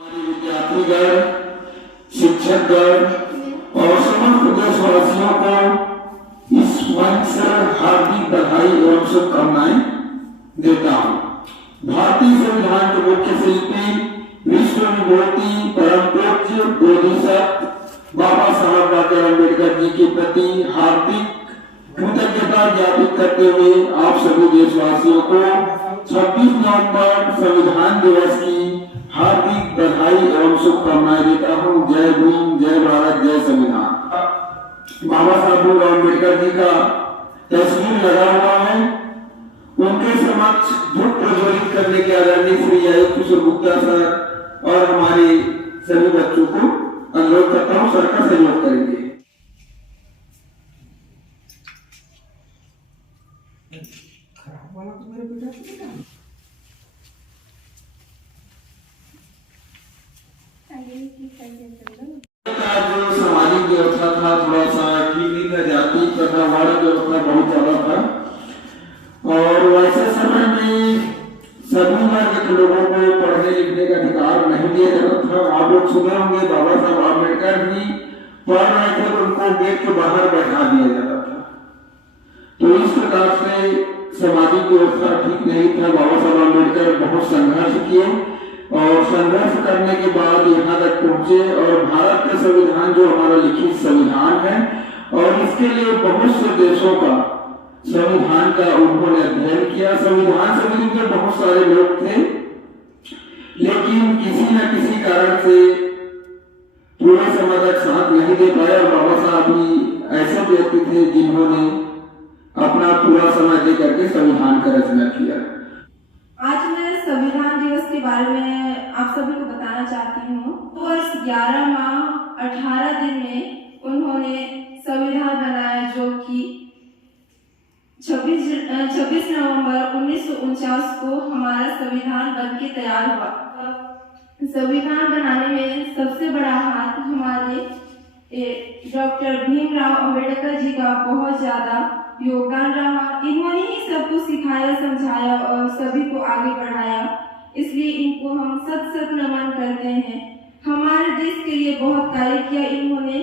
हमारे विद्यार्थीगण, शिक्षकगण और समस्त देशवासियों को इस मंच से हार्दिक बधाई एवं शुभकामनाएं देता हूँ। भारतीय संविधान के मुख्य शिल्पी, विश्व विभूति, परम पूज्य बोधिसत्व बाबा साहब डॉक्टर अम्बेडकर जी के प्रति हार्दिक कृतज्ञता ज्ञापित करते हुए आप सभी देशवासियों को 26 नवंबर संविधान दिवस की हार्दिक बधाई एवं शुभकामनाएं देता हूँ। जय भीम, जय भारत, जय संविधान। बाबा साहब अम्बेडकर जी का तस्वीर लगा हुआ है। उनके समक्ष धूप प्रज्वलित करने के आदरणीय श्री आयुक्त किशोर गुप्ता सर और हमारे सभी बच्चों को अनुरोध करता हूँ, सर का सहयोग करेंगे। खराब वाला तो मेरे बेटा से बेटा जो सामाजिक व्यवस्था था थोड़ा सा ठीक नहीं था, जाति तथा वर्ग व्यवस्था बहुत ज्यादा था और वैसे समय में सभी वर्ग के लोगों को पढ़ने लिखने का अधिकार नहीं दिया जाता था। आप लोग सुने होंगे बाबा साहब अम्बेडकर भी पढ़ रहे थे तो उनको गेट के बाहर बैठा दिया जाता था। तो इस प्रकार से सामाजिक व्यवस्था ठीक नहीं था। बाबा साहब अम्बेडकर बहुत संघर्ष किए और संघर्ष करने के बाद यहाँ तक पहुंचे और भारत का संविधान जो हमारा लिखित संविधान है और इसके लिए बहुत से देशों का संविधान का उन्होंने अध्ययन किया। संविधान समिति के बहुत सारे लोग थे, लेकिन किसी न किसी कारण से पूरे समय तक साथ नहीं दे पाए और बाबा साहब भी ऐसे व्यक्ति थे जिन्होंने अपना पूरा समय दे करके संविधान का रचना किया। आज मैं संविधान दिवस के बारे में आप सभी को बताना चाहती हूँ। तो वर्ष 11 माह 18 दिन में उन्होंने संविधान बनाया, जो कि 26 नवंबर 1949 को हमारा संविधान बनके तैयार हुआ। संविधान बनाने में सबसे बड़ा हाथ हमारे डॉक्टर भीमराव अंबेडकर जी का बहुत ज्यादा योगदान रहा। इन्होंने ही सबको सिखाया, समझाया और सभी को आगे बढ़ाया, इसलिए इनको हम सत नमन करते हैं। हमारे देश के लिए बहुत कार्य किया इन्होंने।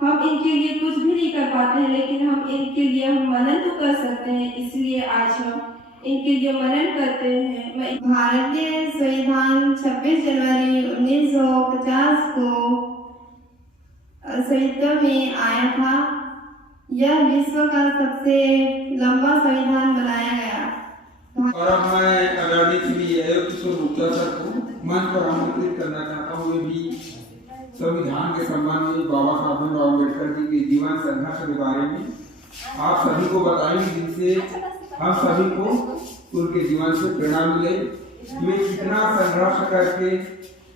हम इनके लिए कुछ भी नहीं कर पाते हैं, लेकिन हम इनके लिए हम मनन तो कर सकते हैं, इसलिए आज हम इनके लिए मनन करते हैं। भारतीय संविधान 26 जनवरी 1950 को संयुक्त में आया था। यह विश्व का सबसे लंबा संविधान बनाया गया। और अब मैं आदरणीय श्री आयुक्त किशोर गुप्ता सर को मंच पर आमंत्रित करना चाहता हूँ। वे भी संविधान के संबंध में बाबा साहब अम्बेडकर जी के जीवन संघर्ष के बारे में आप सभी को बताएंगे, जिनसे हम सभी को उनके जीवन से प्रेरणा मिले। वे कितना संघर्ष करके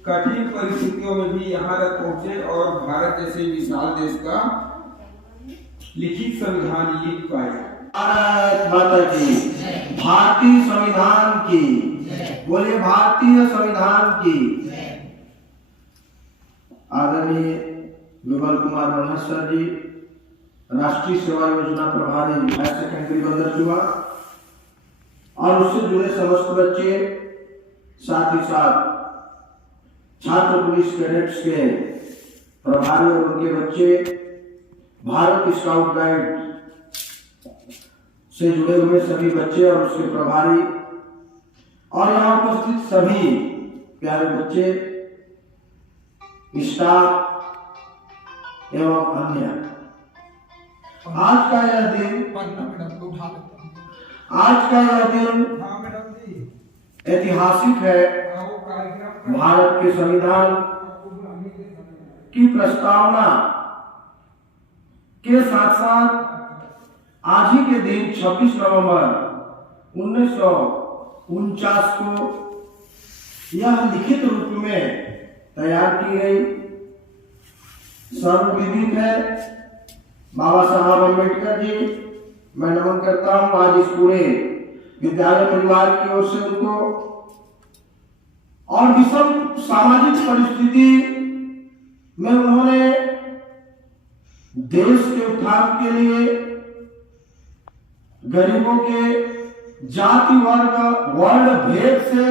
कठिन परिस्थितियों में भी यहाँ तक पहुंचे और भारत जैसे विशाल देश का लिखित संविधान लिख पाए। भारत माता की, भारतीय संविधान की, बोले भारतीय संविधान की। आदरणीय विमल कुमार मनहर सर जी, राष्ट्रीय सेवा योजना प्रभारी हायर सेकेंडरी बंदरचुआ और उससे जुड़े समस्त बच्चे, साथ ही साथ छात्र पुलिस कैडेट्स के प्रभारी और उनके बच्चे, भारत स्काउट गाइड से जुड़े हुए सभी बच्चे और उसके प्रभारी और यहाँ उपस्थित सभी प्यारे बच्चे, स्टाफ एवं अन्य। आज का यह दिन ऐतिहासिक है। भारत के संविधान की प्रस्तावना के साथ साथ आज ही के दिन 26 नवंबर 1949 को यह लिखित रूप में तैयार की गई, सर्वविदित है। बाबा साहब अम्बेडकर जी, मैं नमन करता हूँ आज इस पूरे विद्यालय परिवार की ओर से उनको। और विषम सामाजिक परिस्थिति में उन्होंने देश के उत्थान के लिए गरीबों के जाति वर्ग वर्ण भेद से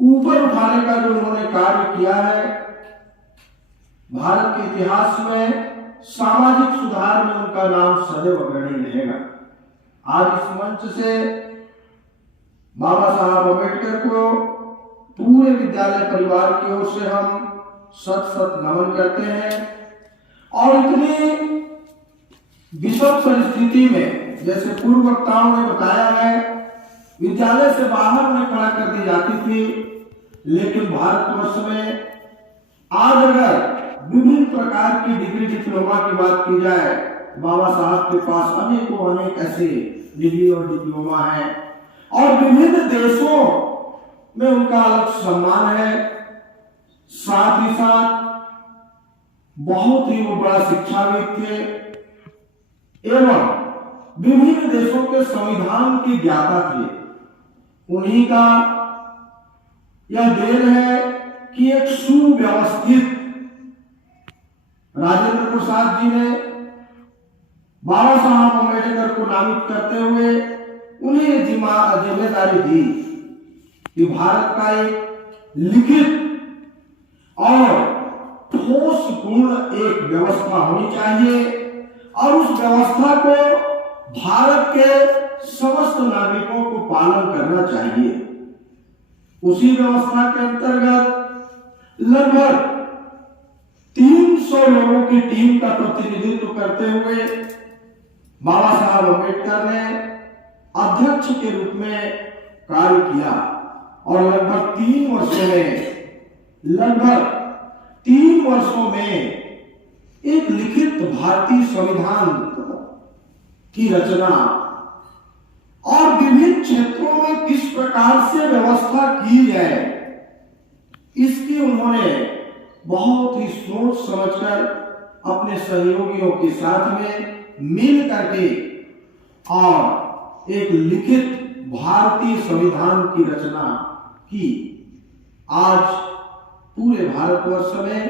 ऊपर उठाने का जो उन्होंने कार्य किया है, भारत के इतिहास में सामाजिक सुधार में उनका नाम सदैव अग्रणी रहेगा। आज इस मंच से बाबा साहब अम्बेडकर को पूरे विद्यालय परिवार की ओर से हम सत सत नमन करते हैं। और इतनी विषम परिस्थिति में, जैसे पूर्व वक्ताओं ने बताया है, विद्यालय से बाहर उन्हें खड़ा कर दी जाती थी, लेकिन भारतवर्ष में आज अगर विभिन्न प्रकार की डिग्री डिप्लोमा की बात की जाए, बाबा साहब के पास अनेक ऐसे डिग्री और डिप्लोमा है और विभिन्न देशों में उनका अलग सम्मान है। साथ ही साथ बहुत ही वो बड़ा शिक्षाविद थे एवं विभिन्न देशों के संविधान के ज्ञाता थे। उन्हीं का यह देन है कि एक सुव्यवस्थित राजेंद्र प्रसाद जी ने बाबा साहब अम्बेडकर को नामित करते हुए उन्हें जिम्मेदारी दी कि भारत का एक लिखित और ठोसपूर्ण एक व्यवस्था होनी चाहिए और उस व्यवस्था को भारत के समस्त नागरिकों को पालन करना चाहिए। उसी व्यवस्था के अंतर्गत लगभग 300 लोगों की टीम का प्रतिनिधित्व करते हुए बाबा साहब अम्बेडकर ने अध्यक्ष के रूप में कार्य किया और लगभग 3 वर्षों में एक लिखित भारतीय संविधान की रचना और विभिन्न क्षेत्रों में किस प्रकार से व्यवस्था की जाए, इसकी उन्होंने बहुत ही सोच समझकर अपने सहयोगियों के साथ में मिल करके और एक लिखित भारतीय संविधान की रचना की। आज पूरे भारतवर्ष में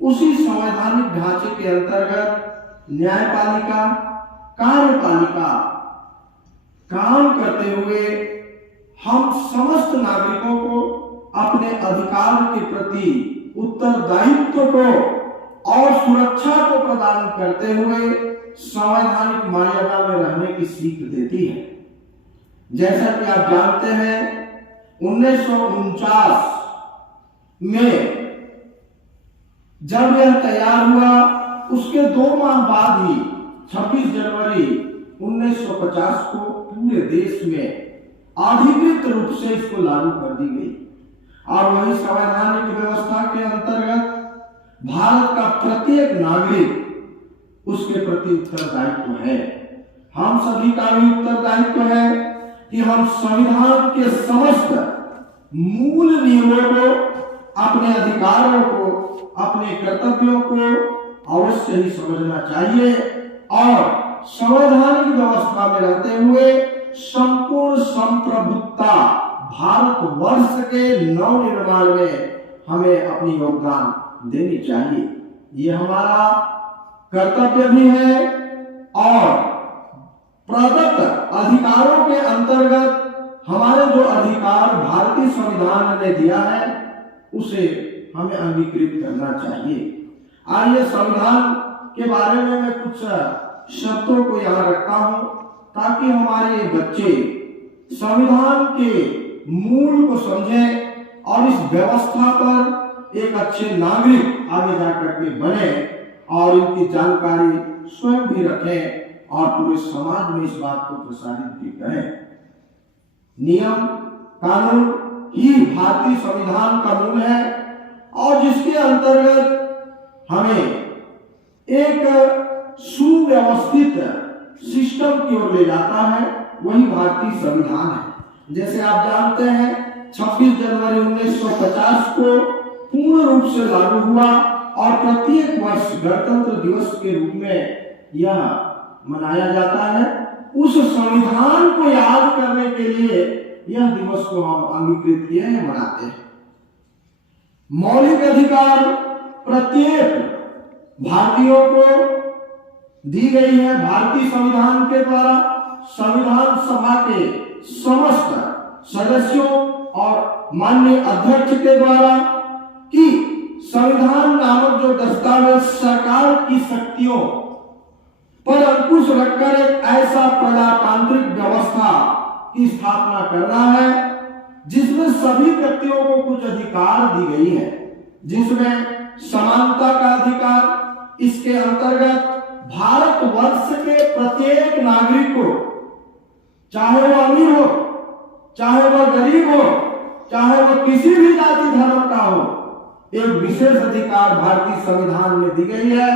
उसी संवैधानिक ढांचे के अंतर्गत न्यायपालिका, कार्यपालिका काम करते हुए हम समस्त नागरिकों को अपने अधिकार के प्रति उत्तरदायित्व को और सुरक्षा को प्रदान करते हुए संवैधानिक मर्यादा में रहने की सीख देती है। जैसा कि आप जानते हैं 1949 में जब यह तैयार हुआ, उसके 2 माह बाद ही 26 जनवरी 1950 को पूरे देश में अधिकृत रूप से इसको लागू कर दी गई। और वही संवैधानिक व्यवस्था के अंतर्गत भारत का प्रत्येक नागरिक उसके प्रति उत्तरदायित्व है। हम सभी का भी उत्तरदायित्व है कि हम संविधान के समस्त मूल नियमों को, अपने अधिकारों को, अपने कर्तव्यों को अवश्य ही समझना चाहिए और संवैधानिक व्यवस्था में रहते हुए संपूर्ण संप्रभुता भारतवर्ष के नवनिर्माण में हमें अपनी योगदान देनी चाहिए। ये हमारा कर्तव्य भी है और प्रदत्त अधिकारों के अंतर्गत हमारे जो अधिकार भारतीय संविधान ने दिया है उसे हमें अंगीकृत करना चाहिए। आइए संविधान के बारे में मैं कुछ शब्दों को यहाँ रखता हूँ ताकि हमारे बच्चे संविधान के मूल को समझें और इस व्यवस्था पर एक अच्छे नागरिक आगे जाकर के बने और इनकी जानकारी स्वयं भी रखें और पूरे समाज में इस बात को प्रसारित भी करें। नियम कानून ही भारतीय संविधान का मूल है और जिसके अंतर्गत हमें एक सुव्यवस्थित सिस्टम की ओर ले जाता है, वही भारतीय संविधान है। जैसे आप जानते हैं 26 जनवरी 1950 को पूर्ण रूप से लागू हुआ और प्रत्येक वर्ष गणतंत्र दिवस के रूप में यह मनाया जाता है। उस संविधान को याद करने के लिए यह दिवस को हम अंगीकृत किए हैं, मनाते हैं। मौलिक अधिकार प्रत्येक भारतीयों को दी गई है भारतीय संविधान के द्वारा। संविधान सभा के समस्त सदस्यों और माननीय अध्यक्ष के द्वारा कि संविधान नामक जो दस्तावेज सरकार की शक्तियों पर अंकुश रखकर एक ऐसा प्रजातांत्रिक व्यवस्था की स्थापना करना है जिसमें सभी व्यक्तियों को कुछ अधिकार दी गई है, जिसमें समानता का अधिकार। इसके अंतर्गत भारतवर्ष के प्रत्येक नागरिक को, चाहे वह अमीर हो, चाहे वह गरीब हो, चाहे वह किसी भी जाति धर्म का हो, एक विशेष अधिकार भारतीय संविधान में दी गई है,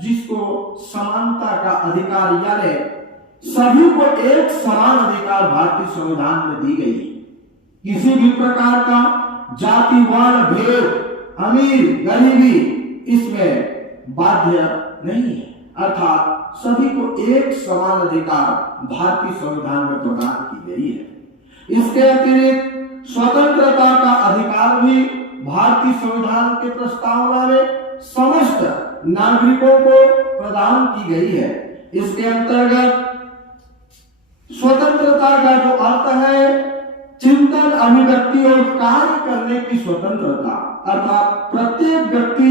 जिसको समानता का अधिकार, यानी सभी को एक समान अधिकार भारतीय संविधान में दी गई है। किसी भी प्रकार का जाति वर्ण भेद, अमीर गरीबी इसमें बाध्य नहीं है, अर्थात सभी को एक समान अधिकार भारतीय संविधान में प्रदान की गई है। इसके अतिरिक्त स्वतंत्रता का अधिकार भी भारतीय संविधान के प्रस्तावना में समस्त नागरिकों को प्रदान की गई है। इसके अंतर्गत स्वतंत्रता का जो अर्थ है चिंतन, अभिव्यक्ति और कार्य करने की स्वतंत्रता, अर्थात प्रत्येक व्यक्ति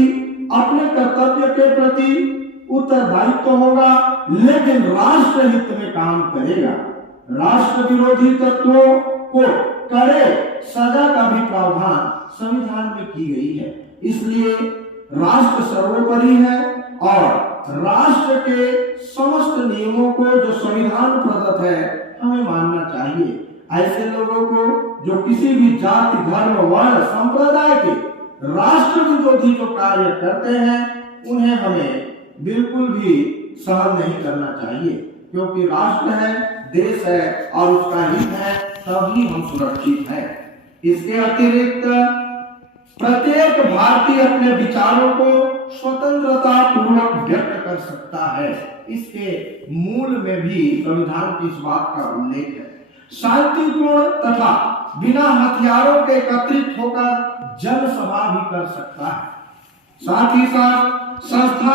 अपने कर्तव्य के प्रति उत्तरदायित्व होगा, लेकिन राष्ट्र हित में काम करेगा। राष्ट्र विरोधी तत्वों को कड़े सजा का भी प्रावधान संविधान में की गई है। इसलिए राष्ट्र सर्वोपरि है और राष्ट्र के समस्त नियमों को जो संविधान प्रदत्त है हमें मानना चाहिए। ऐसे लोगों को जो किसी भी जाति धर्म वर्ण संप्रदाय के राष्ट्र विरोधी जो कार्य करते हैं उन्हें हमें बिल्कुल भी सहन नहीं करना चाहिए, क्योंकि राष्ट्र है, देश है और उसका हित है, तभी हम सुरक्षित हैं। इसके अतिरिक्त प्रत्येक भारतीय अपने विचारों को स्वतंत्रता पूर्वक व्यक्त कर सकता है। इसके मूल में भी संविधान की इस बात का उल्लेख है। शांतिपूर्ण तथा बिना हथियारों के एकत्रित होकर जनसभा भी कर सकता है। साथ ही साथ संस्था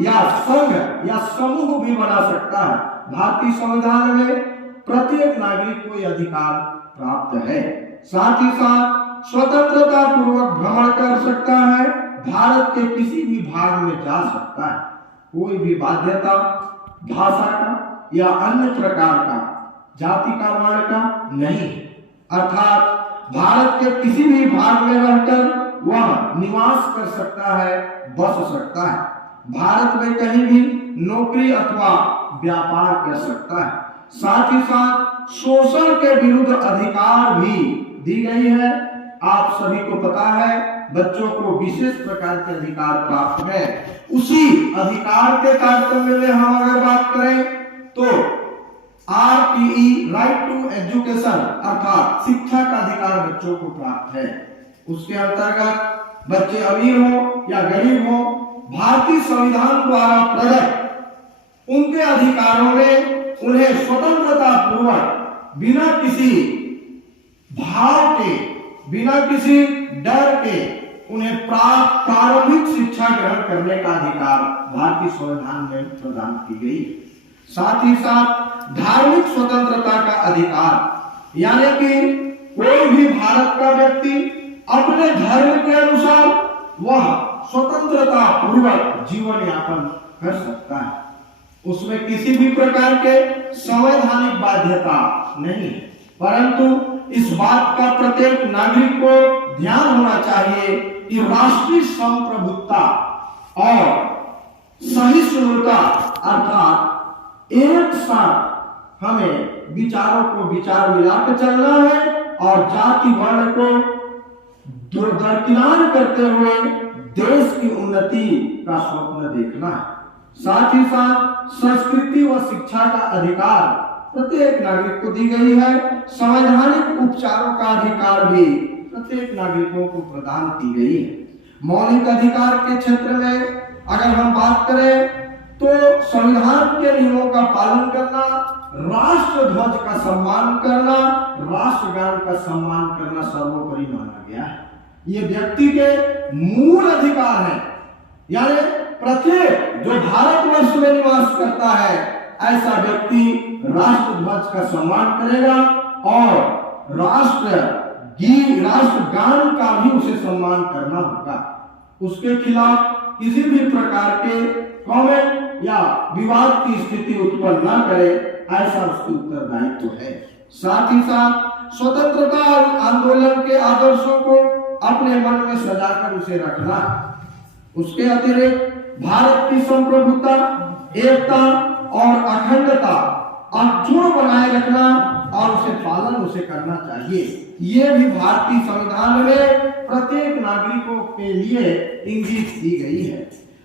या संघ या समूह भी बना सकता है। भारतीय संविधान में प्रत्येक नागरिक को यह अधिकार प्राप्त है। साथ ही साथ स्वतंत्रता पूर्वक भ्रमण कर सकता है, भारत के किसी भी भाग में जा सकता है। कोई भी बाध्यता भाषा का या अन्य प्रकार का, जाति का, वर्ण का नहीं है, अर्थात भारत के किसी भी भाग में रहकर वह निवास कर सकता है, बस सकता है। भारत में कहीं भी नौकरी अथवा व्यापार कर सकता है। साथ ही साथ शोषण के विरुद्ध अधिकार भी दी गई है। आप सभी को पता है बच्चों को विशेष प्रकार के अधिकार प्राप्त है। उसी अधिकार के तारतम्य में हम अगर बात करें तो RTE राइट टू एजुकेशन अर्थात शिक्षा का अधिकार बच्चों को प्राप्त है। उसके अंतर्गत बच्चे अमीर हो या गरीब हो, भारतीय संविधान द्वारा प्रदत्त उनके अधिकारों में उन्हें स्वतंत्रता पूर्वक बिना किसी भाव के, बिना किसी डर के उन्हें प्रारंभिक शिक्षा ग्रहण करने का अधिकार भारतीय संविधान में प्रदान की गई। साथ ही साथ धार्मिक स्वतंत्रता का अधिकार, यानी कि कोई भी भारत का व्यक्ति अपने धर्म के अनुसार वह स्वतंत्रता पूर्वक जीवन यापन कर सकता है। उसमें किसी भी प्रकार के संवैधानिक बाध्यता नहीं है, परंतु इस बात का प्रत्येक नागरिक को ध्यान होना चाहिए कि राष्ट्रीय संप्रभुता और सहिष्णुता अर्थात एक साथ हमें विचारों को विचार मिलाकर चलना है और जाति वर्ण को दरकिनार करते हुए देश की उन्नति का स्वप्न देखना है। साथ ही साथ संस्कृति व शिक्षा का अधिकार प्रत्येक नागरिक को दी गई है। संवैधानिक उपचारों का अधिकार भी प्रत्येक नागरिकों को प्रदान की गई है। मौलिक अधिकार के क्षेत्र में अगर हम बात करें तो संविधान के नियमों का पालन करना, राष्ट्र ध्वज का सम्मान करना, राष्ट्रगान का सम्मान करना सर्वोपरि माना गया है। ये व्यक्ति के मूल अधिकार है, यानी प्रत्येक जो भारतवर्ष में निवास करता है ऐसा व्यक्ति राष्ट्र ध्वज का सम्मान करेगा और राष्ट्र राष्ट्रगान का भी उसे सम्मान करना होगा। उसके खिलाफ किसी भी प्रकार के कमेंट या विवाद की स्थिति उत्पन्न न करे, ऐसा उसकी उत्तरदायित्व है। साथ ही साथ स्वतंत्रता आंदोलन के आदर्शों को अपने मन में सजाकर उसे रखना, उसके अतिरिक्त भारत की संप्रभुता, एकता और अखंडता अक्षुण्ण बनाए रखना और उसे पालन उसे करना चाहिए। ये भी भारतीय संविधान में प्रत्येक नागरिकों के लिए इंगित की गई है।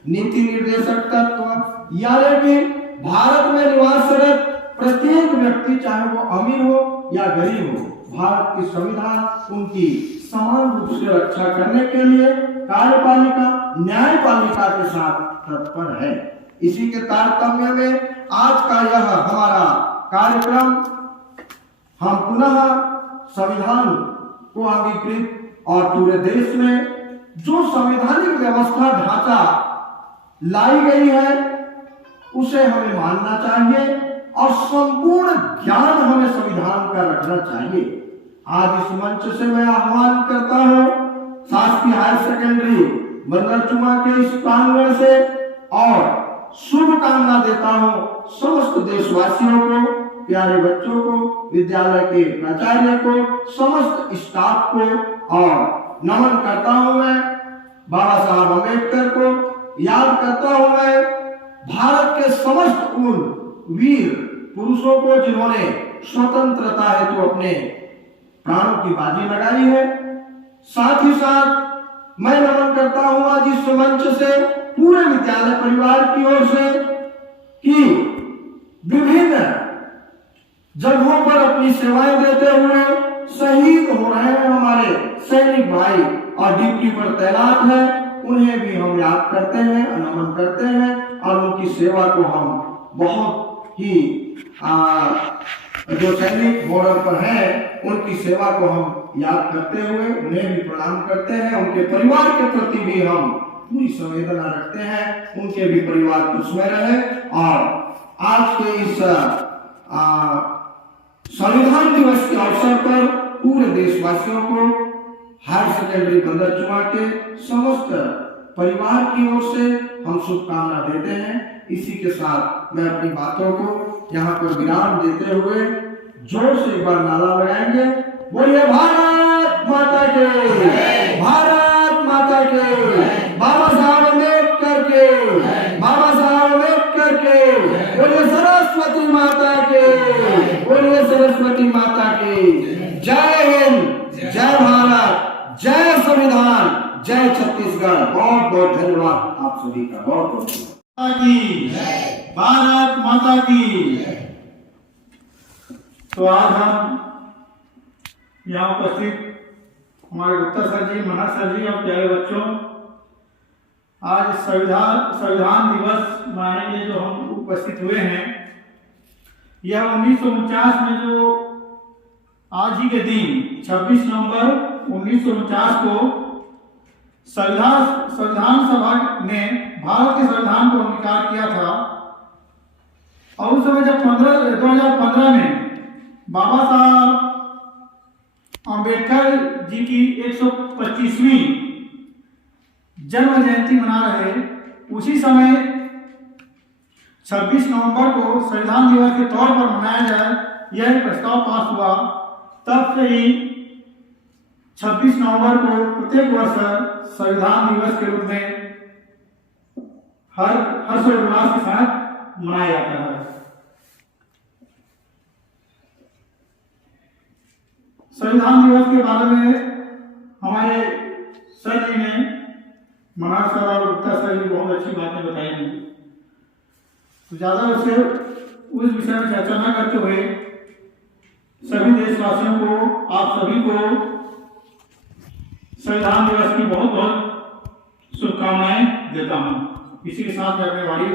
नीति निर्देशक तत्व यानी कि भारत में निवासरत प्रत्येक व्यक्ति, चाहे वो अमीर हो या गरीब हो, भारत की संविधान उनकी समान रूप से रक्षा करने के लिए कार्यपालिका न्यायपालिका के साथ तत्पर है। इसी के तारतम्य में आज का यह हमारा कार्यक्रम हम पुनः संविधान को अंगीकृत और पूरे देश में जो संवैधानिक व्यवस्था ढांचा लाई गई है उसे हमें मानना चाहिए और संपूर्ण ज्ञान हमें संविधान का रखना चाहिए। आज इस मंच से मैं आह्वान करता हूं शासकीय हायर सेकेंडरी बंदरचुमा के इस प्रांगण से और शुभकामना देता हूं समस्त देशवासियों को, प्यारे बच्चों को, विद्यालय के प्राचार्य को, समस्त स्टाफ को, और नमन करता हूं मैं बाबा साहब अम्बेडकर को, याद करता हूं मैं भारत के समस्त उन वीर पुरुषों को जिन्होंने स्वतंत्रता हेतु अपने प्राणों की बाजी लगाई है। साथ ही साथ मैं नमन करता हूं आज इस मंच से पूरे विद्यालय परिवार की ओर से कि विभिन्न जगहों पर अपनी सेवाएं देते हुए शहीद हो रहे हैं हमारे सैनिक भाई और ड्यूटी पर तैनात हैं, उन्हें भी हम याद करते हैं, नमन करते हैं और उनकी सेवा को हम बहुत ही जो सैनिक बॉर्डर पर हैं उनकी सेवा को हम याद करते हुए उन्हें भी प्रणाम करते हैं। उनके परिवार के प्रति भी हम पूरी संवेदना रखते हैं, उनके भी परिवार खुश में रहे। और आज के इस संविधान दिवस के अवसर पर पूरे देशवासियों को हायर सेकेंडरी बंदरचुमा के समस्त परिवार की ओर से हम शुभकामना देते हैं। इसी के साथ मैं अपनी बातों को यहाँ पर विराम देते हुए जोर से एक बार नारा लगाएंगे, बोलिए भारत माता के, भारत माता के, बाबा साहब अम्बेडकर के, बाबा साहब अम्बेडकर के, बोलिए सरस्वती माता के, बोलिए सरस्वती माता के। जय हिंद, जय भारत, जय संविधान, जय छत्तीसगढ़। बहुत बहुत धन्यवाद आप सभी का, बहुत बहुत भारत माता की। तो आज हम यहाँ उपस्थित हमारे गुप्ता सर जी, मना सर जी और प्यारे बच्चों, आज संविधान दिवस मनाने के लिए जो हम उपस्थित हुए हैं, यह 1949 में जो आज ही के दिन 26 नवंबर 1949 को संविधान सभा ने भारत के संविधान को अंगीकार किया था। और उस समय जब 2015 में बाबा साहब अम्बेडकर जी की 125वीं जन्म जयंती मना रहे, उसी समय 26 नवंबर को संविधान दिवस के तौर पर मनाया जाए, यह प्रस्ताव पास हुआ। तब से ही 26 नवंबर को प्रत्येक वर्ष संविधान दिवस के रूप में हर्षोल्लास के साथ मनाया जाता है। संविधान दिवस के बारे में हमारे सर जी ने, मनोहर सर और गुप्ता सर जी बहुत अच्छी बातें बताई हैं। तो ज्यादा उस विषय में चर्चा न करते हुए सभी देशवासियों को, आप सभी को संविधान दिवस की बहुत बहुत शुभकामनाएं देता हूँ। इसी के साथ मैं अपने वाणी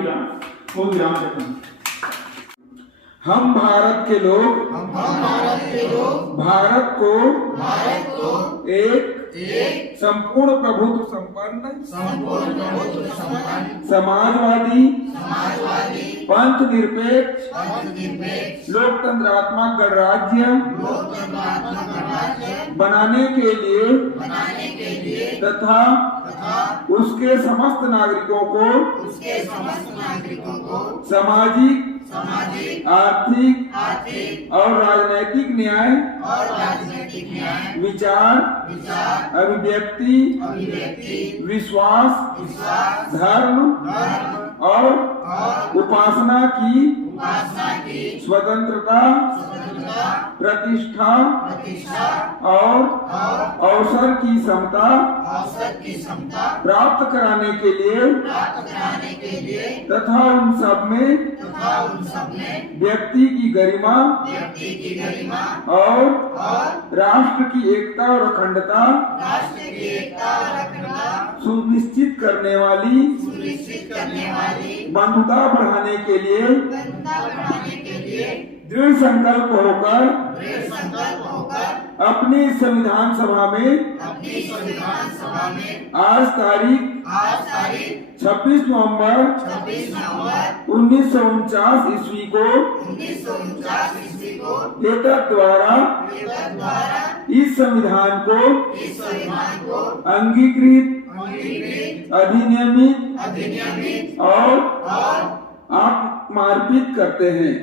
को विराम देता हूँ। हम भारत के लोग, भारत को एक संपूर्ण प्रभुत्व संपन्न समाजवादी पंथ निरपेक्ष लोकतंत्रात्मक गणराज्य बनाने के लिए तथा उसके समस्त नागरिकों को सामाजिक आर्थिक और राजनैतिक न्याय विचार अभिव्यक्ति विश्वास धर्म और उपासना की स्वतंत्रता प्रतिष्ठा और अवसर की समता प्राप्त कराने के लिए तथा उन सब में व्यक्ति की गरिमा और राष्ट्र की एकता और अखंडता सुनिश्चित करने वाली बंधुता बढ़ाने के लिए दृढ़ संकल्प होकर अपनी संविधान सभा में आज तारीख 26 नवंबर 1949 ईस्वी को एतत् द्वारा इस संविधान को अंगीकृत अधिनियमित और आत्मार्पित करते हैं।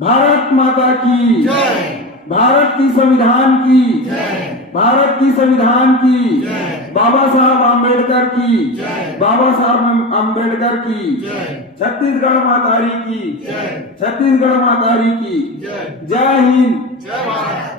भारत माता की जय। भारत की संविधान की जय। भारत की संविधान की जय। बाबा साहब आम्बेडकर की जय। बाबा साहब आम्बेडकर की जय। छत्तीसगढ़ मातारी की जय। छत्तीसगढ़ मातारी की जय। जय हिंद जय भारत।